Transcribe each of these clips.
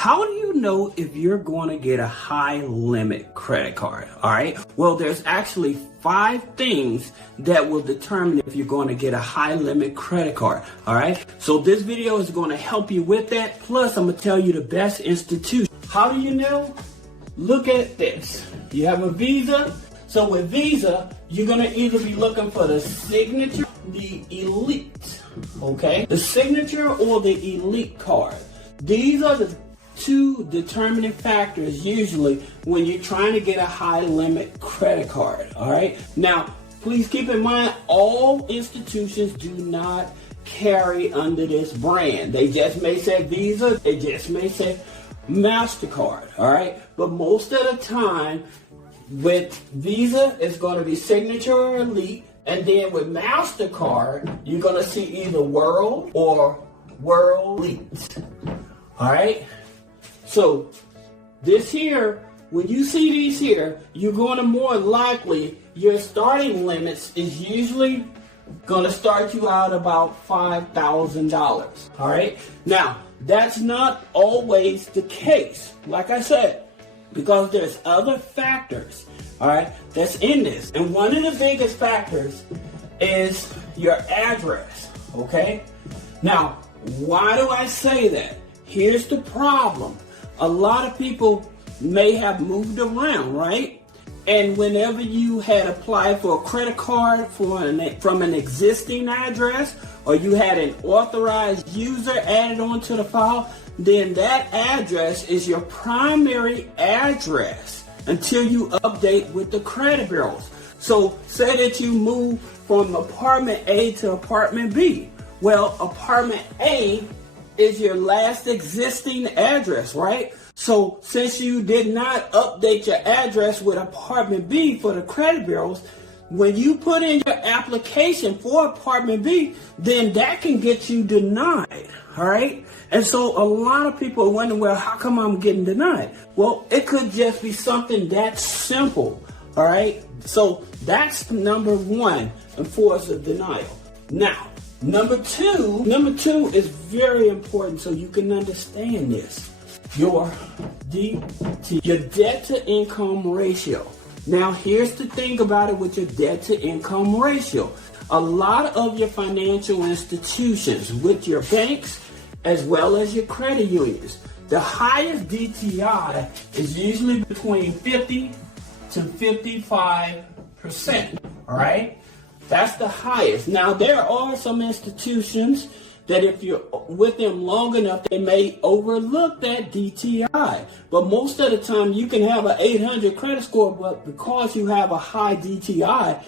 How do you know if you're going to get a high limit credit card? All right. Well, there's actually 5 things that will determine if you're going to get a high limit credit card. All right. So this video is going to help you with that. Plus, I'm going to tell you the best institution. How do you know? Look at this. You have a Visa. So with Visa, you're going to either be looking for the signature, the elite. Okay. The signature or the elite card. These are the 2 determining factors usually when you're trying to get a high limit credit card. All right. Now, please keep in mind, all institutions do not carry under this brand. They just may say Visa. They just may say MasterCard. All right. But most of the time with Visa, it's going to be signature or elite. And then with MasterCard, you're going to see either World or World Elite. All right. So this here, when you see these here, you're going to more likely, your starting limits is usually going to start you out about $5,000. All right. Now, that's not always the case, like I said, because there's other factors, all right, that's in this. And one of the biggest factors is your address. Okay. Now, why do I say that? Here's the problem. A lot of people may have moved around, right? And whenever you had applied for a credit card from an existing address, or you had an authorized user added onto the file, then that address is your primary address until you update with the credit bureaus. So say that you move from apartment A to apartment B. Well, apartment A is your last existing address, right? So since you did not update your address with apartment B for the credit bureaus, when you put in your application for apartment B, then that can get you denied, all right? And so a lot of people are wondering, well, how come I'm getting denied? Well, it could just be something that simple, all right? So that's number 1 for us of denial. Now, Number two is very important so you can understand this. Your DT, your debt to income ratio. Now, here's the thing about it with your debt to income ratio. A lot of your financial institutions, with your banks as well as your credit unions, the highest DTI is usually between 50 to 55%. All right? That's the highest. Now, there are some institutions that if you're with them long enough, they may overlook that DTI. But most of the time, you can have an 800 credit score, but because you have a high DTI,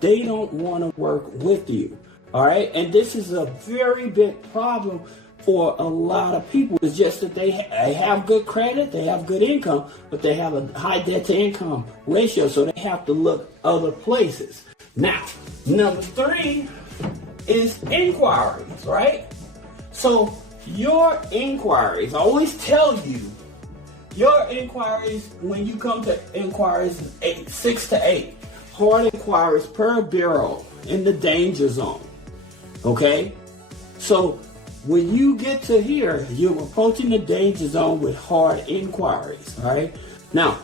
they don't want to work with you. All right? And this is a very big problem for a lot of people. It's just that they have good credit, they have good income, but they have a high debt to income ratio, so they have to look other places. Now, number 3 is inquiries, right? So your inquiries, I always tell you, your inquiries, when you come to inquiries, 6 to 8 hard inquiries per bureau in the danger zone, okay? So when you get to here, you're approaching the danger zone with hard inquiries, all right? Now,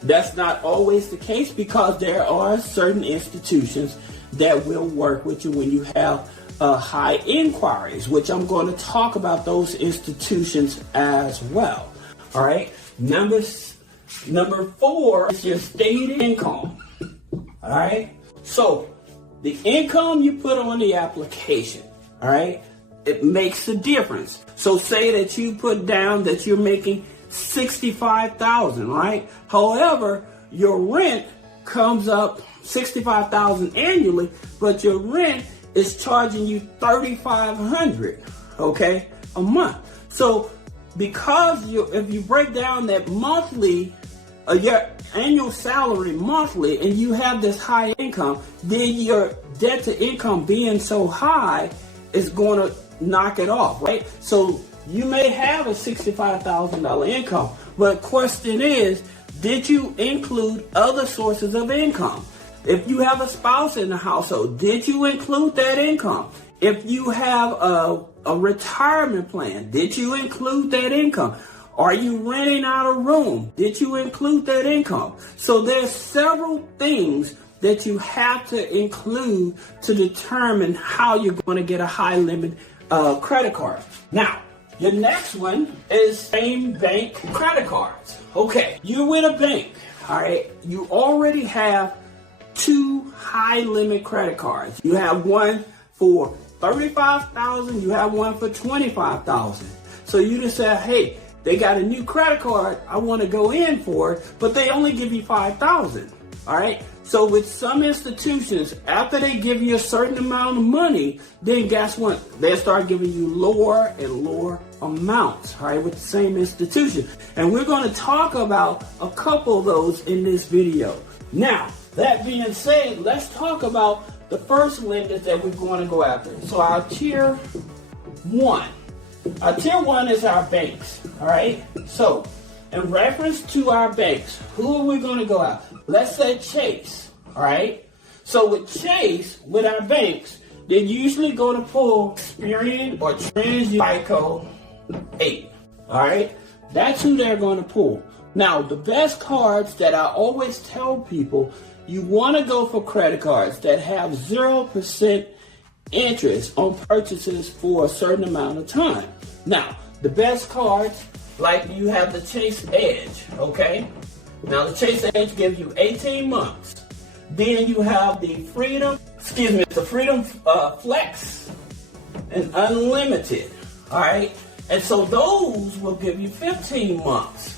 that's not always the case because there are certain institutions that will work with you when you have high inquiries, which I'm going to talk about those institutions as well. All right. Number 4 is your stated income. All right. So the income you put on the application, all right, it makes a difference. So say that you put down that you're making $65,000, right? However, your rent comes up $65,000 annually, but your rent is charging you $3,500, okay, a month. So because if you break down that monthly, your annual salary monthly, and you have this high income, then your debt to income being so high is going to knock it off, right? So you may have a $65,000 income, but question is, did you include other sources of income? If you have a spouse in the household, did you include that income? If you have a retirement plan, did you include that income? Are you renting out a room? Did you include that income? So there's several things that you have to include to determine how you're going to get a high limit credit card. Now, your next one is same bank credit cards. Okay, you're with a bank, all right? You already have 2 high limit credit cards. You have one for $35,000, you have one for $25,000. So you just say, hey, they got a new credit card, I want to go in for it, but they only give you $5,000, all right? So with some institutions, after they give you a certain amount of money, then guess what? They'll start giving you lower and lower amounts, all right, with the same institution. And we're going to talk about a couple of those in this video. Now, that being said, let's talk about the first lenders that we're going to go after. So our tier 1. Our tier 1 is our banks, all right? So in reference to our banks, who are we going to go after? Let's say Chase, all right? So with Chase, with our banks, they're usually going to pull Experian or FICO 8, all right? That's who they're going to pull. Now, the best cards that I always tell people, you want to go for credit cards that have 0% interest on purchases for a certain amount of time. Now, the best cards, like you have the Chase Edge, okay? Now, the Chase Edge gives you 18 months. Then you have the Freedom Flex and Unlimited, all right? And so those will give you 15 months,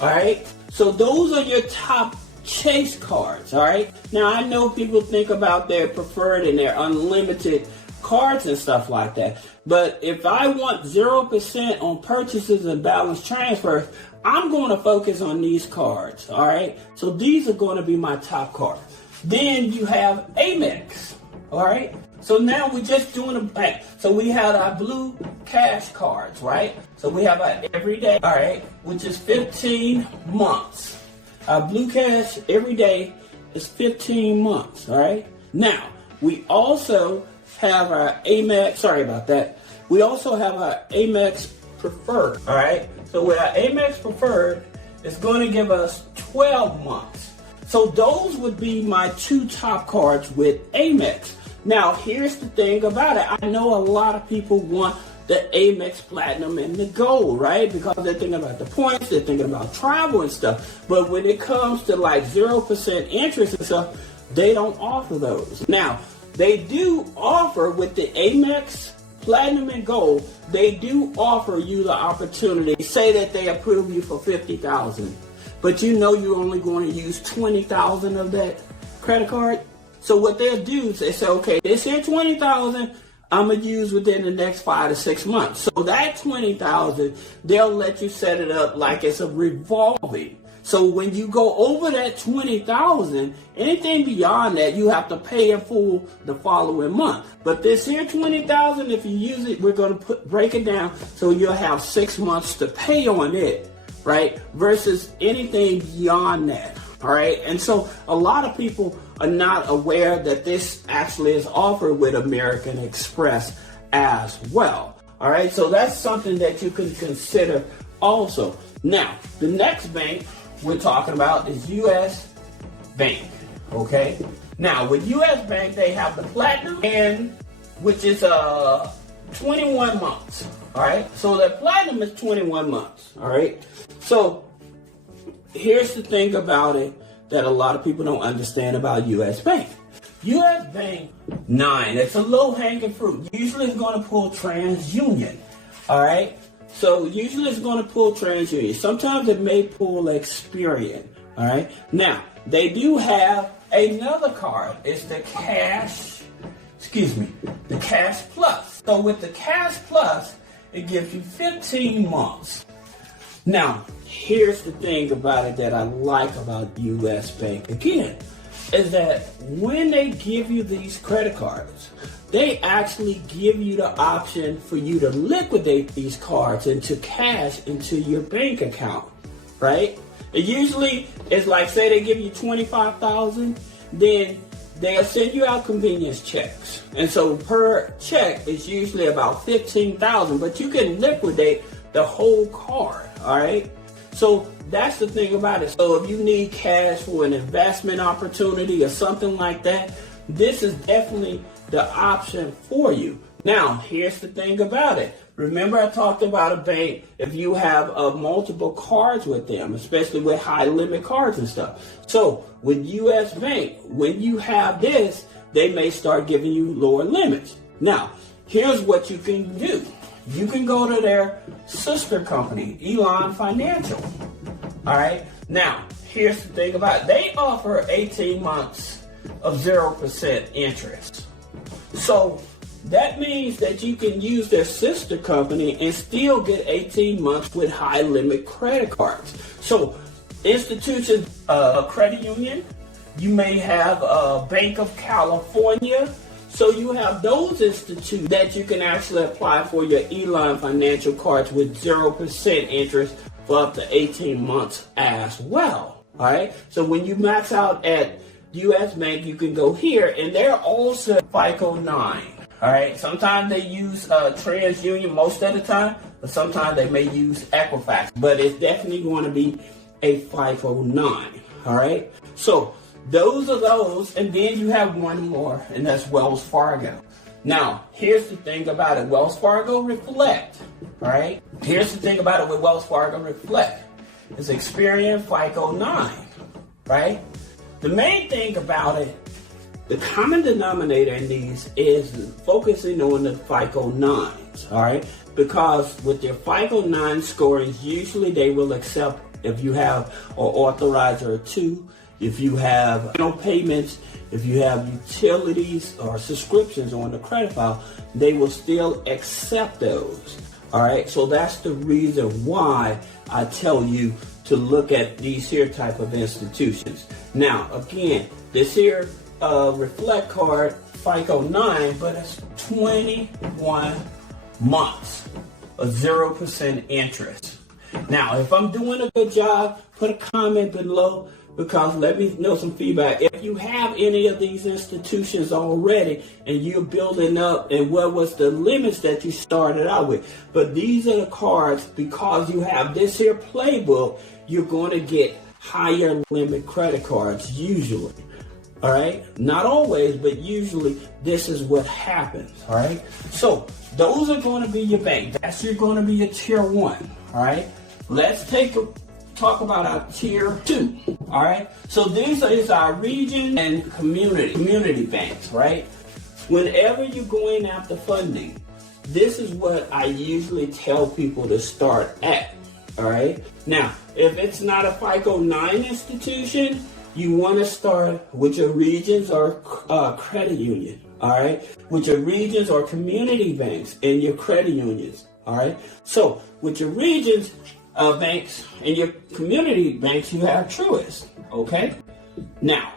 all right? So those are your top Chase cards, all right? Now, I know people think about their preferred and their unlimited cards and stuff like that. But if I want 0% on purchases and balance transfers, I'm going to focus on these cards, all right? So these are going to be my top cards. Then you have Amex, all right? So now we're just doing a bank. So we have our blue cash cards, right? So we have our everyday, all right, which is 15 months. Our blue cash everyday is 15 months, all right? Now, we also have our Amex, sorry about that. We also have our Amex Preferred, all right? So with our Amex Preferred, it's going to give us 12 months. So those would be my 2 top cards with Amex. Now, here's the thing about it. I know a lot of people want the Amex Platinum and the Gold, right? Because they're thinking about the points, they're thinking about travel and stuff. But when it comes to like 0% interest and stuff, they don't offer those. Now, they do offer with the Amex Platinum and Gold, they do offer you the opportunity. Say that they approve you for $50,000, but you know you're only going to use $20,000 of that credit card. So what they'll do is they say, okay, this here $20,000 I'm gonna use within the next 5 to 6 months. So that $20,000, they'll let you set it up like it's a revolving. So when you go over that $20,000, anything beyond that, you have to pay in full the following month. But this here $20,000, if you use it, we're going to break it down so you'll have 6 months to pay on it, right? Versus anything beyond that, all right? And so a lot of people are not aware that this actually is offered with American Express as well, all right? So that's something that you can consider also. Now, the next bank we're talking about is U.S. Bank, okay? Now, with U.S. Bank, they have the Platinum, and which is 21 months, all right? So the Platinum is 21 months, all right? So here's the thing about it that a lot of people don't understand about U.S. Bank. U.S. Bank 9, it's a low-hanging fruit. Usually it's going to pull TransUnion, all right? So usually it's going to pull TransUnion. Sometimes it may pull Experian, all right? Now, they do have another card. It's the Cash Plus. So with the Cash Plus, it gives you 15 months. Now, here's the thing about it that I like about U.S. Bank, again, is that when they give you these credit cards, they actually give you the option for you to liquidate these cards into cash into your bank account, right? It usually is like, say they give you $25,000, then they'll send you out convenience checks. And so per check is usually about $15,000, but you can liquidate the whole card, all right? So that's the thing about it. So if you need cash for an investment opportunity or something like that, this is definitely the option for you. Now, here's the thing about it. Remember I talked about a bank, if you have multiple cards with them, especially with high limit cards and stuff. So with US Bank, when you have this, they may start giving you lower limits. Now, here's what you can do. You can go to their sister company, Elon Financial. All right. Now, here's the thing about it. They offer 18 months of 0% interest. So that means that you can use their sister company and still get 18 months with high limit credit cards. So institutions, credit union, you may have Bank of California. So you have those institutions that you can actually apply for your Elon Financial cards with 0% interest for up to 18 months as well. All right. So when you max out at US Bank, you can go here, and they're also FICO 9. All right. Sometimes they use TransUnion most of the time, but sometimes they may use Equifax. But it's definitely going to be a FICO 9. All right. So those are those, and then you have one more, and that's Wells Fargo. Now, here's the thing about it. Wells Fargo Reflect. All right. Here's the thing about it with Wells Fargo Reflect. It's Experian FICO 9. Right. The main thing about it, the common denominator in these is focusing on the FICO 9s, all right? Because with your FICO 9 scorings, usually they will accept if you have an authorizer or two, if you have payments, if you have utilities or subscriptions on the credit file, they will still accept those, all right? So that's the reason why I tell you to look at these here type of institutions. Now, again, this here Reflect card, FICO 9, but it's 21 months of 0% interest. Now, if I'm doing a good job, put a comment below, because let me know some feedback. If you have any of these institutions already and you're building up, and what was the limits that you started out with. But these are the cards, because you have this here playbook, you're going to get higher limit credit cards usually. All right. Not always, but usually this is what happens. All right. So those are going to be your bank. That's going to be your tier 1. All right. Let's talk about our tier 2. All right. So these are our region and community banks. Right. Whenever you're going after funding, this is what I usually tell people to start at. All right. Now, if it's not a FICO 9 institution, you want to start with your regions or credit union, all right? With your regions or community banks and your credit unions, all right? So with your regions banks and your community banks, you have Truist, okay? Now,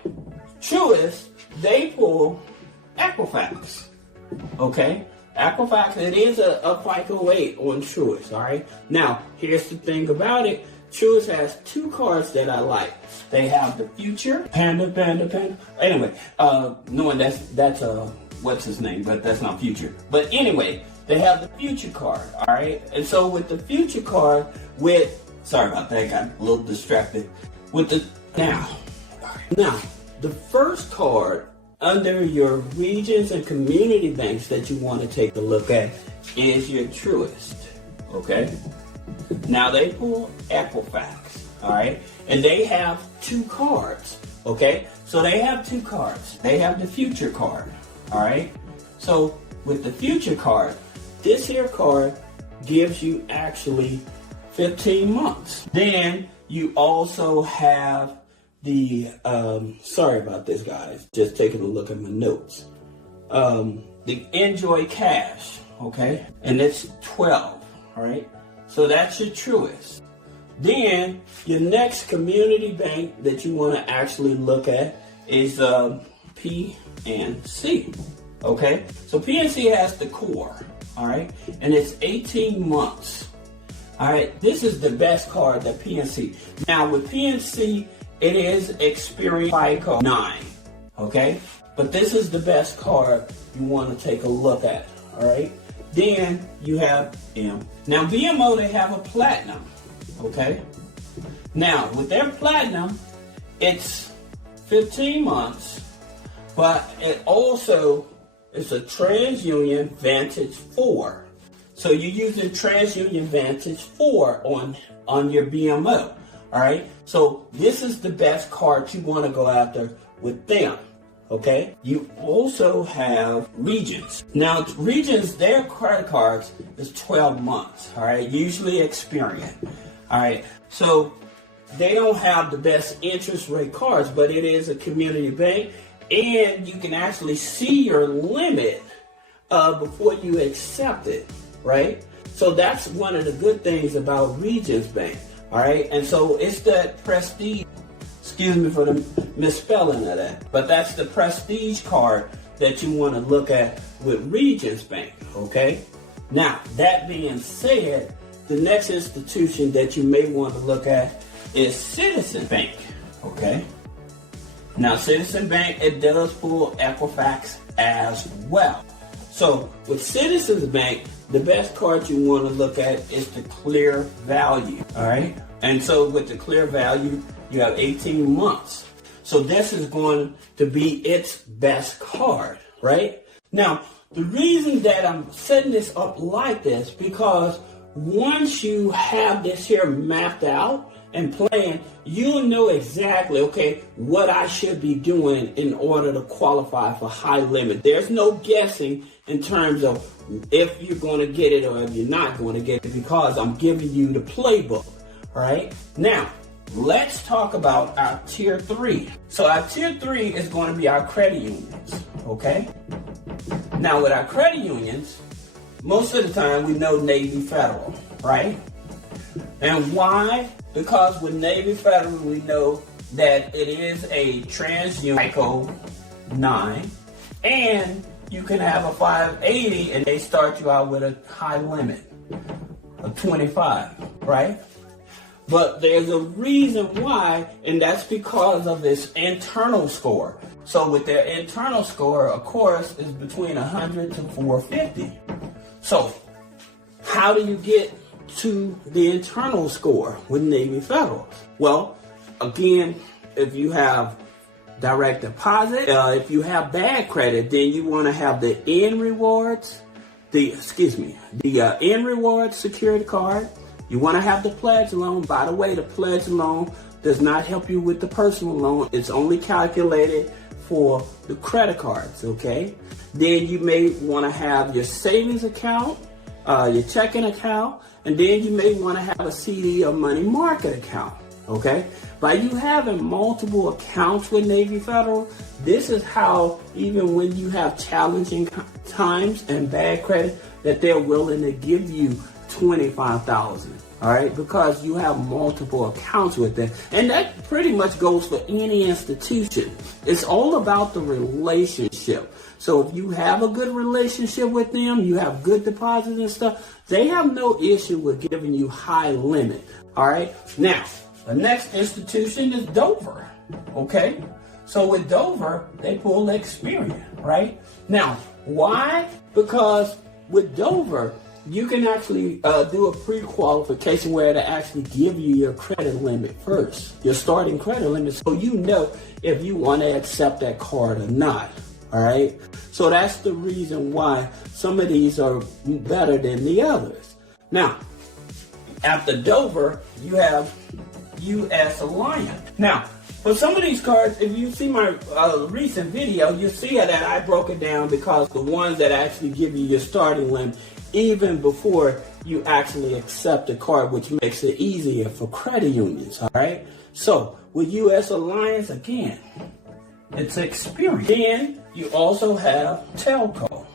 Truist, they pull Equifax, okay? Equifax, it is a FICO 8 on Truist, all right? Now, here's the thing about it. Truist has 2 cards that I like. They have the Future, Panda. Anyway, knowing that's what's his name, but that's not Future. But anyway, they have the Future card, all right? And so with the Future card, sorry about that, got a little distracted. Now, the first card under your regions and community banks that you want to take a look at is your Truist, okay? Now they pull Equifax, all right? And they have 2 cards, okay? So they have 2 cards. They have the Future card, all right? So with the Future card, this here card gives you actually 15 months. Then you also have the, sorry about this, guys, just taking a look at my notes. The Enjoy Cash, okay? And it's 12, all right? So that's your Truist. Then your next community bank that you want to actually look at is PNC. Okay, so PNC has the core, all right, and it's 18 months. All right, this is the best card, that PNC. Now with PNC, it is Experian FICO 9. Okay, but this is the best card you want to take a look at. All right. Then you have M. Now BMO, they have a platinum, okay? Now, with their platinum, it's 15 months, but it also is a TransUnion Vantage 4. So you're using TransUnion Vantage 4 on your BMO, all right? So this is the best card you want to go after with them, okay? You also have Regions. Now, Regions, their credit cards is 12 months, all right? Usually Experian, all right? So they don't have the best interest rate cards, but it is a community bank, and you can actually see your limit before you accept it, right? So that's one of the good things about Regions Bank, all right? And so it's that Prestige, excuse me for the misspelling of that, but that's the Prestige card that you want to look at with Regions Bank, okay? Now, that being said, the next institution that you may want to look at is Citizen Bank, okay? Now, Citizen Bank, it does pull Equifax as well. So, with Citizens Bank, the best card you want to look at is the Clear Value, all right? And so, with the Clear Value, you have 18 months. So, this is going to be its best card, right? Now, the reason that I'm setting this up like this, because once you have this here mapped out and planned, you'll know exactly, okay, what I should be doing in order to qualify for high limit. There's no guessing in terms of if you're going to get it or if you're not going to get it, because I'm giving you the playbook, all right? Now, let's talk about our tier 3. So our tier 3 is going to be our credit unions, okay? Now, with our credit unions, most of the time we know Navy Federal, right? And why? Because with Navy Federal, we know that it is a TransUnion FICO 9, and you can have a 580, and they start you out with a high limit of 25, right? But there's a reason why, and that's because of this internal score. So with their internal score, of course, is between 100 to 450. So how do you get to the internal score with Navy Federal? Well, again, if you have direct deposit, if you have bad credit, then you want to have the N rewards, the N rewards security card. You want to have the pledge loan. By the way, the pledge loan does not help you with the personal loan. It's only calculated for the credit cards, okay? Then you may want to have your savings account, your checking account, and then you may want to have a CD or money market account, okay? By you having multiple accounts with Navy Federal, this is how, even when you have challenging times and bad credit, that they're willing to give you $25,000, all right? Because you have multiple accounts with them. And that pretty much goes for any institution. It's all about the relationship. So if you have a good relationship with them, you have good deposits and stuff, they have no issue with giving you high limit, all right? Now, the next institution is Dover, okay? So with Dover, they pull Experian, right? Now, why? Because with Dover, you can actually do a pre-qualification where they actually give you your credit limit first, your starting credit limit, so you know if you want to accept that card or not, all right? So that's the reason why some of these are better than the others. Now, after Dover, you have US Alliance. Now, for some of these cards, if you see my recent video, you see that I broke it down because the ones that actually give you your starting limit even before you actually accept the card, which makes it easier for credit unions, all right? So with US Alliance, again, it's Experian. Then you also have Telco,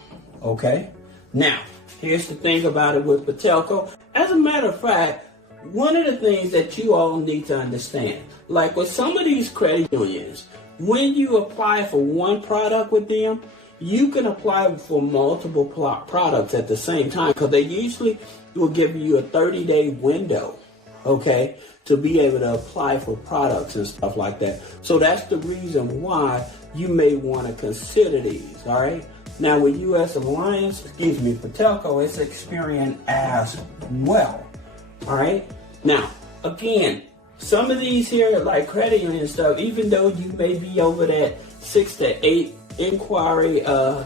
okay? Now, here's the thing about it with the Telco. As a matter of fact, one of the things that you all need to understand, like with some of these credit unions, when you apply for one product with them, you can apply for multiple products at the same time, because they usually will give you a 30-day window, okay, to be able to apply for products and stuff like that. So that's the reason why you may want to consider these, all right? Now with US Alliance, for Telco, it's Experian as well, all right? Now, again, some of these here, like credit union stuff, even though you may be over that 6 to 8 inquiry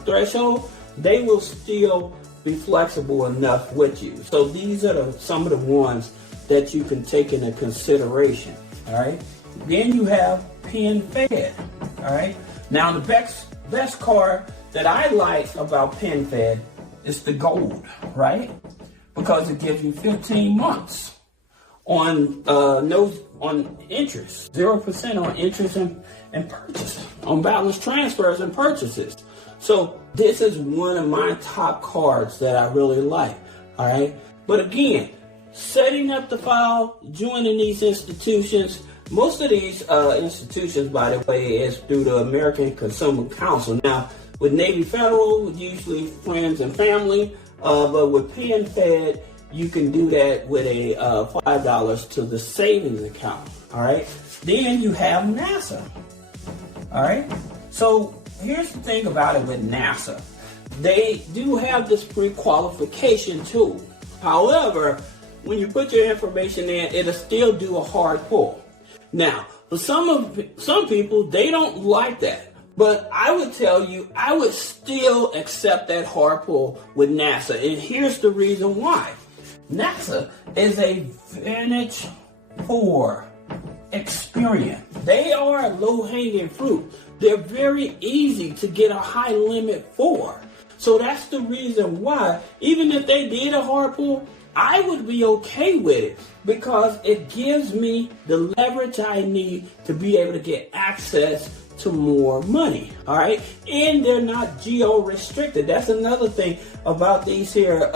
threshold, they will still be flexible enough with you. So these are some of the ones that you can take into consideration. All right. Then you have PenFed. All right. Now the best card that I like about PenFed is the gold, right? Because it gives you 15 months on interest, 0% on interest and purchase, on balance transfers and purchases. So this is one of my top cards that I really like. All right. But again, setting up the file, joining these institutions. Most of these institutions, by the way, is through the American Consumer Council. Now, with Navy Federal, usually friends and family, but with PenFed, you can do that with a $5 to the savings account. All right. Then you have NASA. All right. So here's the thing about it with NASA. They do have this pre-qualification tool. However, when you put your information in, it'll still do a hard pull. Now, for some people, they don't like that. But I would tell you, I would still accept that hard pull with NASA. And here's the reason why. NASA is a Vantage 4 experience. They are low-hanging fruit. They're very easy to get a high limit for. So that's the reason why, even if they did a hard pull, I would be okay with it because it gives me the leverage I need to be able to get access to more money. All right. And they're not geo-restricted. That's another thing about these here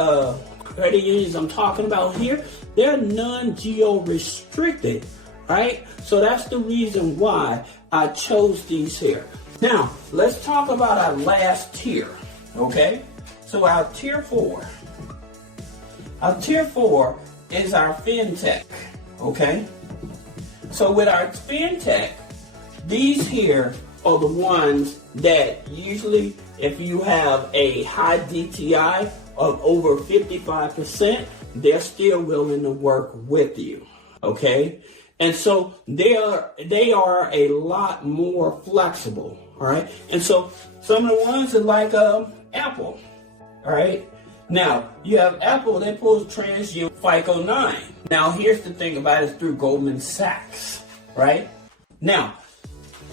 credit unions I'm talking about here. They're non-geo-restricted. Right. So that's the reason why I chose these here. Now, let's talk about our last tier. Okay. So our tier 4. Our tier 4 is our Fintech, okay? So with our Fintech, these here are the ones that usually, if you have a high DTI of over 55%, they're still willing to work with you, okay? And so they are a lot more flexible, all right? And so some of the ones that like Apple, all right? Now, you have Apple, they pull TransUnion FICO 9. Now, here's the thing about it, through Goldman Sachs, right? Now,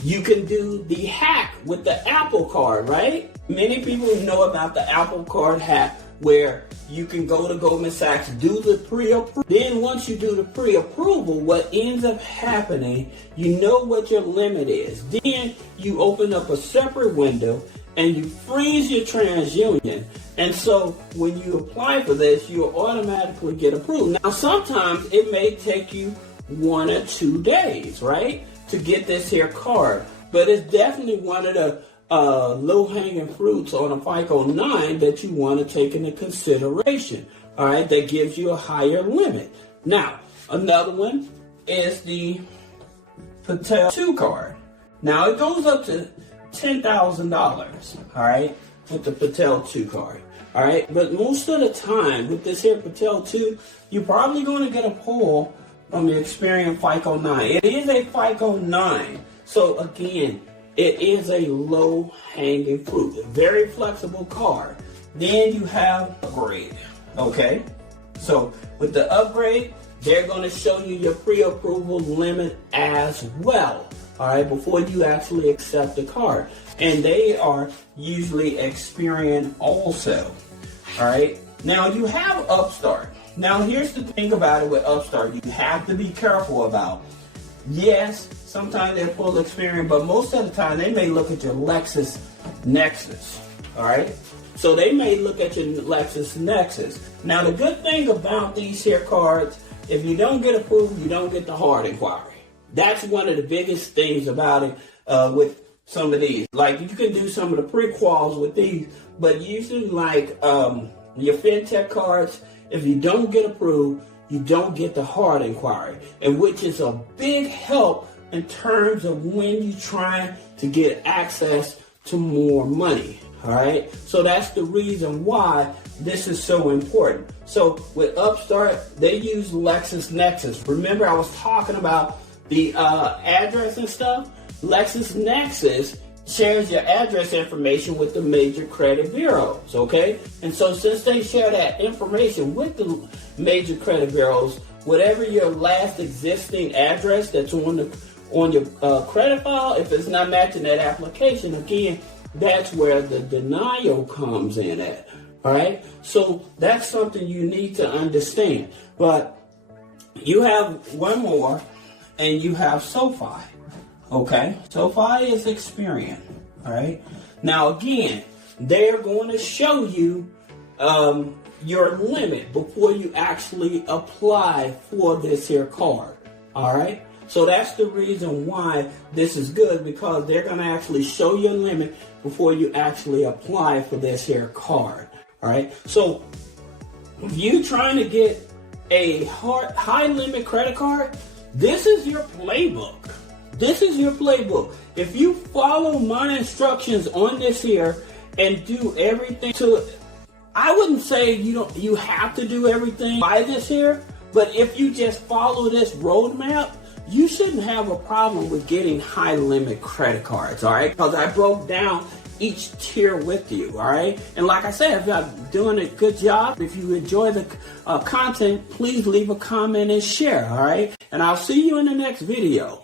you can do the hack with the Apple card, right? Many people know about the Apple card hack where you can go to Goldman Sachs, do the pre-approval. Then once you do the pre-approval, what ends up happening, you know what your limit is. Then you open up a separate window and you freeze your TransUnion. And so when you apply for this, you'll automatically get approved. Now, sometimes it may take you 1 or 2 days, right, to get this here card. But it's definitely one of the low-hanging fruits on a FICO 9 that you want to take into consideration, all right, that gives you a higher limit. Now, another one is the Patel 2 card. Now, it goes up to $10,000, all right, with the Patel 2 card. All right, but most of the time with this here Patel 2, you're probably going to get a pull from the Experian FICO 9. It is a FICO 9. So again, it is a low-hanging fruit, a very flexible card. Then you have upgrade, okay? So with the upgrade, they're going to show you your pre-approval limit as well, all right, before you actually accept the card. And they are usually Experian also, all right? Now you have Upstart. Now here's the thing about it with Upstart you have to be careful about. Yes, sometimes they're full Experian, but most of the time they may look at your LexisNexis, all right? So they may look at your LexisNexis. Now the good thing about these here cards, if you don't get approved, you don't get the hard inquiry. That's one of the biggest things about it with some of these. Like, you can do some of the pre-quals with these, but usually like your Fintech cards, if you don't get approved, you don't get the hard inquiry, and which is a big help in terms of when you're trying to get access to more money. All right. So that's the reason why this is so important. So with Upstart, they use LexisNexis. Remember I was talking about the address and stuff? LexisNexis shares your address information with the major credit bureaus, okay? And so since they share that information with the major credit bureaus, whatever your last existing address that's on your credit file, if it's not matching that application, again, that's where the denial comes in at, all right? So that's something you need to understand. But you have one more, and you have SoFi, okay? SoFi is Experian, all right? Now, again, they're going to show you your limit before you actually apply for this here card, all right? So that's the reason why this is good, because they're going to actually show your limit before you actually apply for this here card, all right? So if you're trying to get a high limit credit card, this is your playbook. This is your playbook. If you follow my instructions on this here and do everything to, I wouldn't say you have to do everything by this here, but if you just follow this roadmap, you shouldn't have a problem with getting high limit credit cards, all right? Because I broke down each tier with you, all right? And like I said, if I'm doing a good job, if you enjoy the content, please leave a comment and share, all right? And I'll see you in the next video.